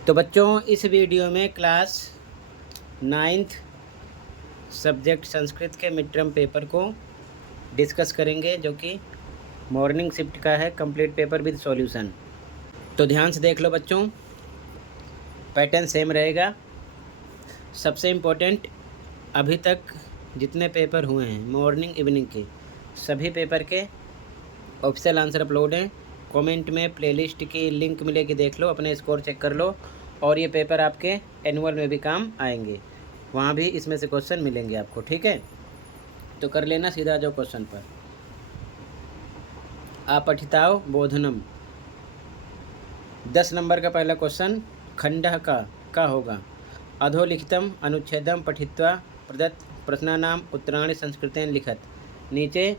तो बच्चों, इस वीडियो में क्लास 9th सब्जेक्ट संस्कृत के मिड टर्म पेपर को डिस्कस करेंगे, जो कि मॉर्निंग शिफ्ट का है, कंप्लीट पेपर विद सॉल्यूशन। तो ध्यान से देख लो बच्चों, पैटर्न सेम रहेगा। सबसे इम्पोर्टेंट, अभी तक जितने पेपर हुए हैं मॉर्निंग इवनिंग के, सभी पेपर के ऑफिशियल आंसर अपलोड हैं। कमेंट में प्लेलिस्ट की लिंक मिलेगी, देख लो, अपने स्कोर चेक कर लो। और ये पेपर आपके एनुअल में भी काम आएंगे, वहाँ भी इसमें से क्वेश्चन मिलेंगे आपको, ठीक है। तो कर लेना, सीधा जाओ क्वेश्चन पर। आपठिताओ बोधनम, 10 नंबर का पहला क्वेश्चन, खंडः का होगा। अधोलिखितम अनुच्छेदम पठित्वा प्रदत्त प्रश्नानाम उत्तराणि संस्कृतेन लिखत। नीचे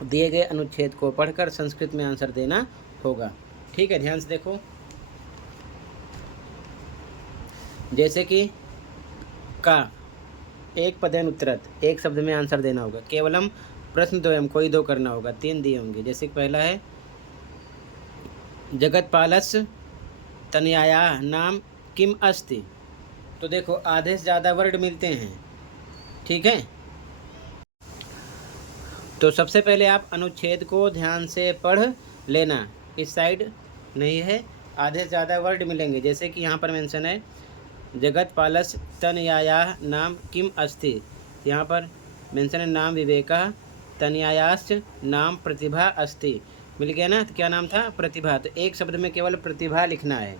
दिए गए अनुच्छेद को पढ़कर संस्कृत में आंसर देना होगा, ठीक है। ध्यान से देखो, जैसे कि का एक पदेन उत्तरत, एक शब्द में आंसर देना होगा। केवलम प्रश्न द्वयम, कोई दो करना होगा, 3 दिए होंगे। जैसे कि पहला है जगतपालस्य तनयायाः नाम किम अस्ति। तो देखो, आधे से ज़्यादा वर्ड मिलते हैं, ठीक है। तो सबसे पहले आप अनुच्छेद को ध्यान से पढ़ लेना। इस साइड नहीं है, आधे से ज़्यादा वर्ड मिलेंगे। जैसे कि यहाँ पर मेंशन है जगतपालस्य तनयायाः नाम किम अस्ति, यहाँ पर मेंशन है नाम विवेकः, तनयायाश्च नाम प्रतिभा अस्ति। मिल गया ना। तो क्या नाम था? प्रतिभा। तो एक शब्द में केवल प्रतिभा लिखना है।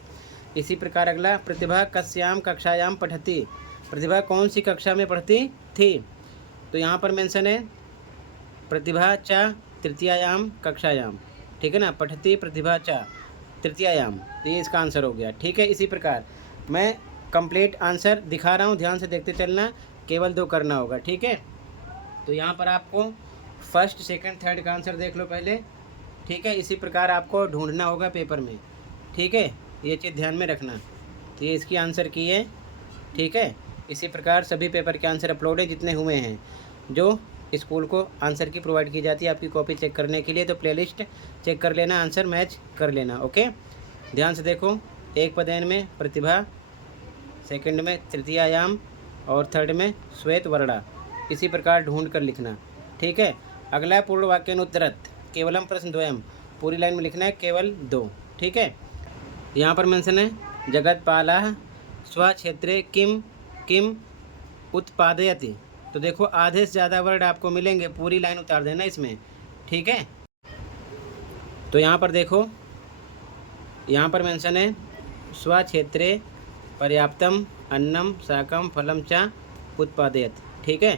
इसी प्रकार अगला, प्रतिभा कस्याम कक्षायाम पठति। प्रतिभा कौन सी कक्षा में पढ़ती थी? तो यहाँ पर मेंशन है प्रतिभा च तृतीयायाम कक्षायाम, ठीक है ना। पठति प्रतिभा च तृतीयायाम, तो ये इसका आंसर हो गया, ठीक है। इसी प्रकार मैं कंप्लीट आंसर दिखा रहा हूँ, ध्यान से देखते चलना, केवल 2 करना होगा, ठीक है। तो यहाँ पर आपको फर्स्ट सेकंड थर्ड का आंसर देख लो पहले, ठीक है। इसी प्रकार आपको ढूंढना होगा पेपर में, ठीक है। ये चीज़ ध्यान में रखना। तो ये इसकी आंसर की है, ठीक है। इसी प्रकार सभी पेपर के आंसर अपलोड है जितने हुए हैं, जो स्कूल को आंसर की प्रोवाइड की जाती है आपकी कॉपी चेक करने के लिए। तो प्लेलिस्ट चेक कर लेना, आंसर मैच कर लेना, ओके। ध्यान से देखो, एक पदेन में प्रतिभा, सेकंड में तृतीयायाम और थर्ड में श्वेत वर्णा। इसी प्रकार ढूंढ कर लिखना, ठीक है। अगला पूर्ण वाक्यानुत्तरत, केवलम प्रश्न द्वयम, पूरी लाइन में लिखना है, केवल 2, ठीक है। यहाँ पर मेंशन है जगतपालः स्वक्षेत्रे किम किम उत्पादयति। तो देखो, आधे से ज़्यादा वर्ड आपको मिलेंगे, पूरी लाइन उतार देना इसमें, ठीक है। तो यहाँ पर देखो, यहाँ पर मेंशन है स्वक्षेत्रे पर्याप्तम अन्नम शाकम फलम च उत्पादयत, ठीक है।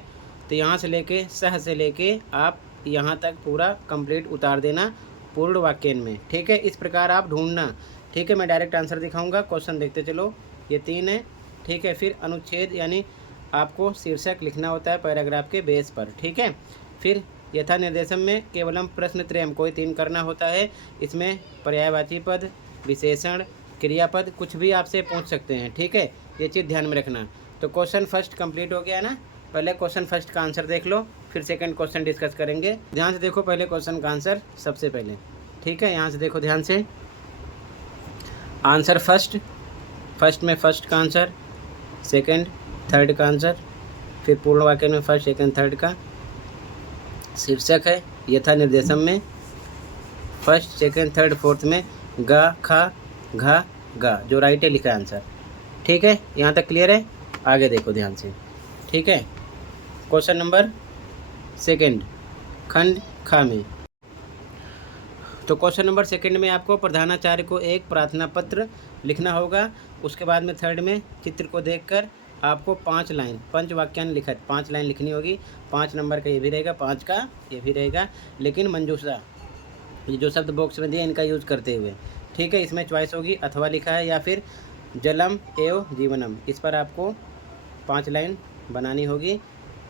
तो यहाँ से लेके सह से लेके आप यहाँ तक पूरा कंप्लीट उतार देना पूर्ण वाक्य में, ठीक है। इस प्रकार आप ढूंढना, ठीक है। मैं डायरेक्ट आंसर दिखाऊंगा, क्वेश्चन देखते चलो। ये 3 है, ठीक है। फिर अनुच्छेद यानी आपको शीर्षक लिखना होता है पैराग्राफ के बेस पर, ठीक है। फिर यथा निर्देशम में केवलम प्रश्न त्रयम, कोई 3 करना होता है। इसमें पर्यायवाची पद, विशेषण, क्रियापद, कुछ भी आपसे पूछ सकते हैं, ठीक है। ये चीज़ ध्यान में रखना। तो क्वेश्चन फर्स्ट कंप्लीट हो गया ना। पहले क्वेश्चन फर्स्ट का आंसर देख लो, फिर सेकंड क्वेश्चन डिस्कस करेंगे। ध्यान से देखो, पहले क्वेश्चन का आंसर सबसे पहले, ठीक है। यहाँ से देखो ध्यान से, आंसर फर्स्ट में फर्स्ट का आंसर, सेकंड थर्ड का आंसर, फिर पूर्ण वाक्य में फर्स्ट सेकंड थर्ड का। शीर्षक है यथा निर्देशम में फर्स्ट सेकंड थर्ड फोर्थ में गा खा घा गा, जो राइट है लिखा है आंसर, ठीक है। यहाँ तक क्लियर है? आगे देखो ध्यान से, ठीक है। क्वेश्चन नंबर सेकंड, खंड खा में। तो क्वेश्चन नंबर सेकंड में आपको प्रधानाचार्य को एक प्रार्थना पत्र लिखना होगा। उसके बाद में थर्ड में चित्र को देखकर आपको 5 लाइन, पंचवाक्यान लिखत, 5 लाइन लिखनी होगी। 5 नंबर का ये भी रहेगा, 5 का ये भी रहेगा, लेकिन मंजूषा, ये जो शब्द बॉक्स में दिए इनका यूज़ करते हुए, ठीक है। इसमें चॉइस होगी अथवा लिखा है या फिर जलम एव जीवनम, इस पर आपको 5 लाइन बनानी होगी।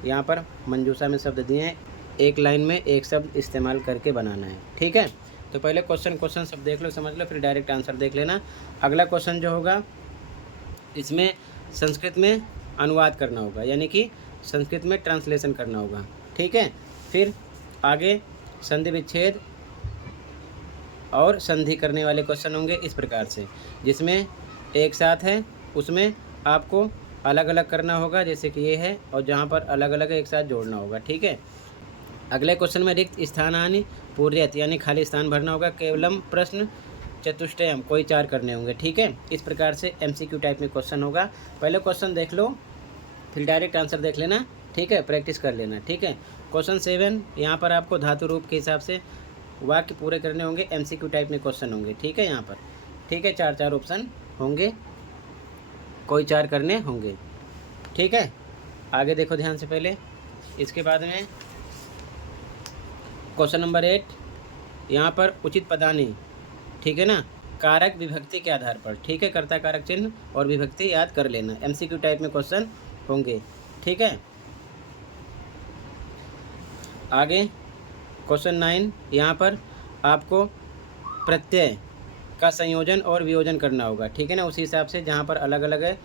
यहाँ पर मंजूषा में शब्द दिए हैं, एक लाइन में एक शब्द इस्तेमाल करके बनाना है, ठीक है। तो पहले क्वेश्चन सब देख लो, समझ लो, फिर डायरेक्ट आंसर देख लेना। अगला क्वेश्चन जो होगा, इसमें संस्कृत में अनुवाद करना होगा, यानी कि संस्कृत में ट्रांसलेशन करना होगा, ठीक है। फिर आगे संधि विच्छेद और संधि करने वाले क्वेश्चन होंगे इस प्रकार से, जिसमें एक साथ है उसमें आपको अलग अलग करना होगा, जैसे कि ये है, और जहाँ पर अलग अलग है एक साथ जोड़ना होगा। ठीक है। अगले क्वेश्चन में रिक्त स्थानानि पूर्यत यानी खाली स्थान भरना होगा। केवलम प्रश्न चतुष्टयम कोई 4 करने होंगे। ठीक है। इस प्रकार से MCQ टाइप में क्वेश्चन होगा। पहले क्वेश्चन देख लो, फिर डायरेक्ट आंसर देख लेना। ठीक है, प्रैक्टिस कर लेना। ठीक है। क्वेश्चन 7 यहाँ पर आपको धातु रूप के हिसाब से वाक्य पूरे करने होंगे। MCQ टाइप में क्वेश्चन होंगे। ठीक है, यहाँ पर ठीक है 4 ऑप्शन होंगे, कोई 4 करने होंगे। ठीक है, आगे देखो ध्यान से पहले। इसके बाद में क्वेश्चन नंबर 8 यहाँ पर उचित पदानी, ठीक है ना, कारक विभक्ति के आधार पर। ठीक है, कर्ता कारक चिन्ह और विभक्ति याद कर लेना। MCQ टाइप में क्वेश्चन होंगे। ठीक है, आगे क्वेश्चन 9 यहाँ पर आपको प्रत्यय का संयोजन और वियोजन करना होगा। ठीक है ना, उसी हिसाब से जहाँ पर अलग अलग है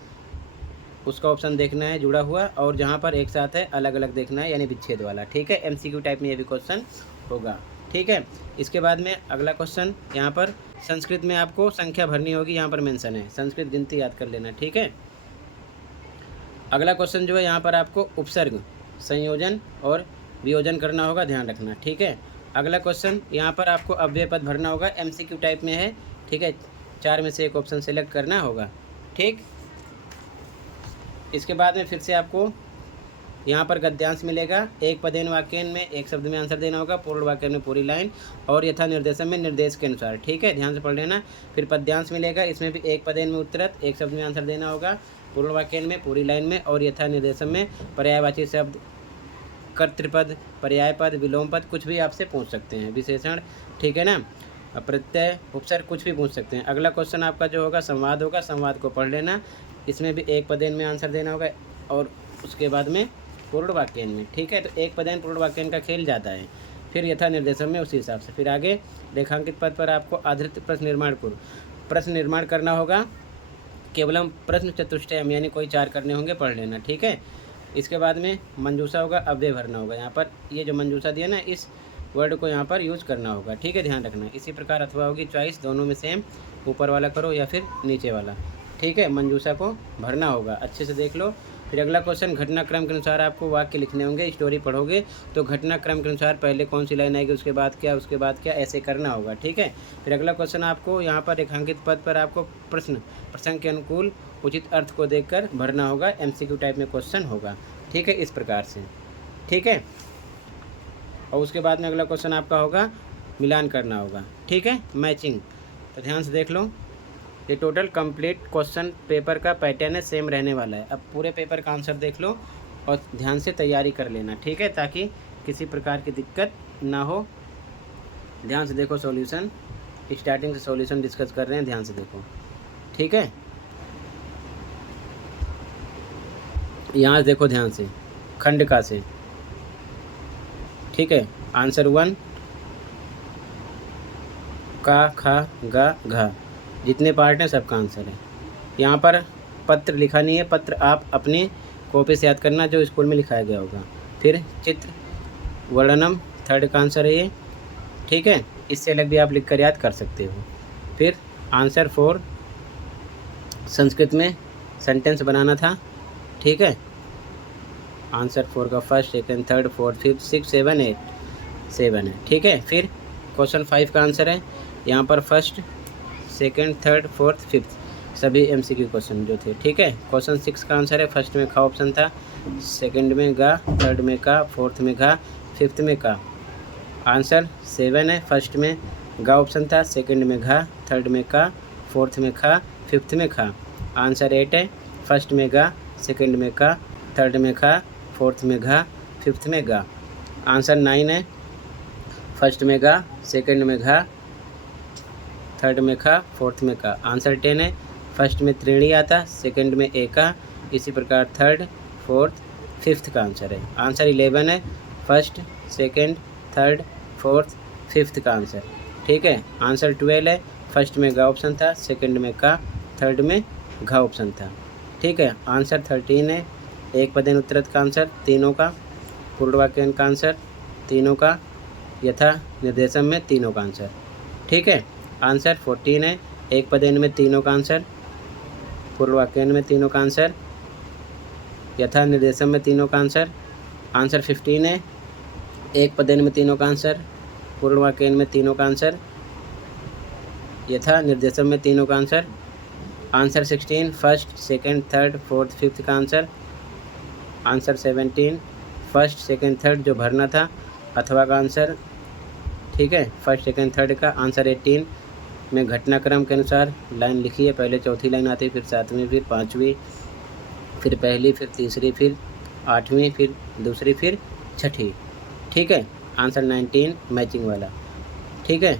उसका ऑप्शन देखना है जुड़ा हुआ, और जहाँ पर एक साथ है अलग अलग देखना है, यानी विच्छेद वाला। ठीक है, MCQ टाइप में ये भी क्वेश्चन होगा। ठीक है, इसके बाद में अगला क्वेश्चन यहाँ पर संस्कृत में आपको संख्या भरनी होगी, यहाँ पर मेंशन है, संस्कृत गिनती याद कर लेना। ठीक है, अगला क्वेश्चन जो है यहाँ पर आपको उपसर्ग संयोजन और वियोजन करना होगा, ध्यान रखना। ठीक है, अगला क्वेश्चन यहाँ पर आपको अव्यय पद भरना होगा, MCQ टाइप में है। ठीक है, 4 में से एक ऑप्शन सेलेक्ट करना होगा। ठीक, इसके बाद में फिर से आपको यहाँ पर गद्यांश मिलेगा। एक पदेन वाक्य में एक शब्द में आंसर देना होगा, पूर्ण वाक्य में पूरी लाइन, और यथा निर्देशन में निर्देश के अनुसार। ठीक है, ध्यान से पढ़ लेना। फिर पद्यांश मिलेगा, इसमें भी एक पदेन में उत्तरत एक शब्द में आंसर देना होगा, पूर्ण वाक्य में पूरी लाइन में, और यथा निर्देशन में पर्यायवाची शब्द, कर्तृपद, पर्याय पद, विलोम पद, कुछ भी आपसे पूछ सकते हैं, विशेषण। ठीक है ना, प्रत्यय, उपसर्ग, कुछ भी पूछ सकते हैं। अगला क्वेश्चन आपका जो होगा संवाद होगा, संवाद को पढ़ लेना। इसमें भी एक पदेन में आंसर देना होगा, और उसके बाद में पूर्ण वाक्यन में। ठीक है, तो एक पदेन पूर्ण वाक्यन का खेल जाता है। फिर यथा निर्देशन में उसी हिसाब से। फिर आगे रेखांकित पद पर आपको आधृत प्रश्न निर्माण पूर्व प्रश्न निर्माण करना होगा। केवलम प्रश्न चतुष्टयम यानी कोई 4 करने होंगे, पढ़ लेना। ठीक है, इसके बाद में मंजूषा होगा, अव्यय भरना होगा। यहाँ पर ये जो मंजूषा दिया ना, इस वर्ड को यहाँ पर यूज करना होगा। ठीक है, ध्यान रखना। इसी प्रकार अथवा होगी चॉइस, दोनों में सेम, ऊपर वाला करो या फिर नीचे वाला। ठीक है, मंजूषा को भरना होगा, अच्छे से देख लो। फिर अगला क्वेश्चन घटनाक्रम के अनुसार आपको वाक्य लिखने होंगे। स्टोरी पढ़ोगे तो घटनाक्रम के अनुसार पहले कौन सी लाइन आएगी, उसके बाद क्या, उसके बाद क्या, ऐसे करना होगा। ठीक है, फिर अगला क्वेश्चन आपको यहाँ पर रेखांकित पद पर आपको प्रश्न प्रसंग के अनुकूल उचित अर्थ को देखकर भरना होगा। MCQ टाइप में क्वेश्चन होगा। ठीक है, इस प्रकार से। ठीक है, और उसके बाद में अगला क्वेश्चन आपका होगा मिलान करना होगा। ठीक है, मैचिंग। तो ध्यान से देख लो, ये टोटल कंप्लीट क्वेश्चन पेपर का पैटर्न है, सेम रहने वाला है। अब पूरे पेपर का आंसर देख लो और ध्यान से तैयारी कर लेना। ठीक है, ताकि किसी प्रकार की दिक्कत ना हो। ध्यान से देखो सॉल्यूशन, स्टार्टिंग से सॉल्यूशन डिस्कस कर रहे हैं, ध्यान से देखो। ठीक है, यहाँ से देखो ध्यान से, खंडिका से। ठीक है, आंसर 1 का, खा, गा, घा, जितने पार्ट हैं सबका आंसर है। यहाँ पर पत्र लिखा नहीं है, पत्र आप अपनी कॉपी से याद करना जो स्कूल में लिखाया गया होगा। फिर चित्र वर्णनम, 3rd का आंसर है ये। ठीक है, इससे अलग भी आप लिख कर याद कर सकते हो। फिर आंसर 4 संस्कृत में सेंटेंस बनाना था। ठीक है, आंसर 4 का 1st, 2nd, 3rd, 4th, 5th, 6th, 7, 8 7 है। ठीक है, फिर क्वेश्चन 5 का आंसर है यहाँ पर 1st, 2nd, 3rd, 4th, 5th सभी MCQ क्वेश्चन जो थे। ठीक है, क्वेश्चन 6 का आंसर है 1st में खा ऑप्शन था, 2nd में गा, 3rd में का, 4th में घा, 5th में का। आंसर 7 है, 1st में गा ऑप्शन था, 2nd में घा, 3rd में का, 4th में खा, 5th में खा। आंसर 8 है, 1st में गा, 2nd में का, 3rd में खा, 4th में घा, 5th में गा। आंसर 9 है, 1st में गा, 2nd में घा, 3rd में खा, 4th में का। आंसर 10 है, 1st में त्रिणी आता, 2nd में एका, इसी प्रकार 3rd, 4th, 5th का आंसर है। आंसर 11 है, 1st, 2nd, 3rd, 4th, 5th का आंसर। ठीक है, आंसर 12 है, 1st में गा ऑप्शन था, 2nd में का, 3rd में घा ऑप्शन था। ठीक है, आंसर 13 है, एक पदेन उत्तरत का आंसर, तीनों का, पूर्ण वाक्य का आंसर, तीनों का, यथा निर्देशन में तीनों का आंसर। ठीक है, आंसर 14 है, एक पदेन में तीनों का आंसर, पूर्ण वाक्य में तीनों का आंसर, यथा निर्देशम में तीनों का आंसर। आंसर 15 है। एक पदेन में तीनों का आंसर, पूर्ण वाक्य में तीनों का आंसर, यथा निर्देशम में तीनों का answer. Answer 16 first second third fourth fifth का answer. Answer 17 first second third जो भरना था अथवा का आंसर, ठीक है, फर्स्ट सेकंड थर्ड का। आंसर 18 में घटनाक्रम के अनुसार लाइन लिखी है, पहले चौथी लाइन आती है, फिर सातवीं, फिर पाँचवीं, फिर पहली, फिर तीसरी, फिर आठवीं, फिर दूसरी, फिर छठी, ठीक है। आंसर 19 मैचिंग वाला, ठीक है,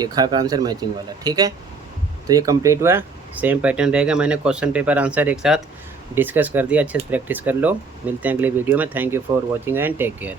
ये खा का आंसर मैचिंग वाला, ठीक है। तो ये कंप्लीट हुआ, सेम पैटर्न रहेगा। मैंने क्वेश्चन पेपर आंसर एक साथ डिस्कस कर दिया, अच्छे से प्रैक्टिस कर लो। मिलते हैं अगले वीडियो में। Thank you for watching and take care.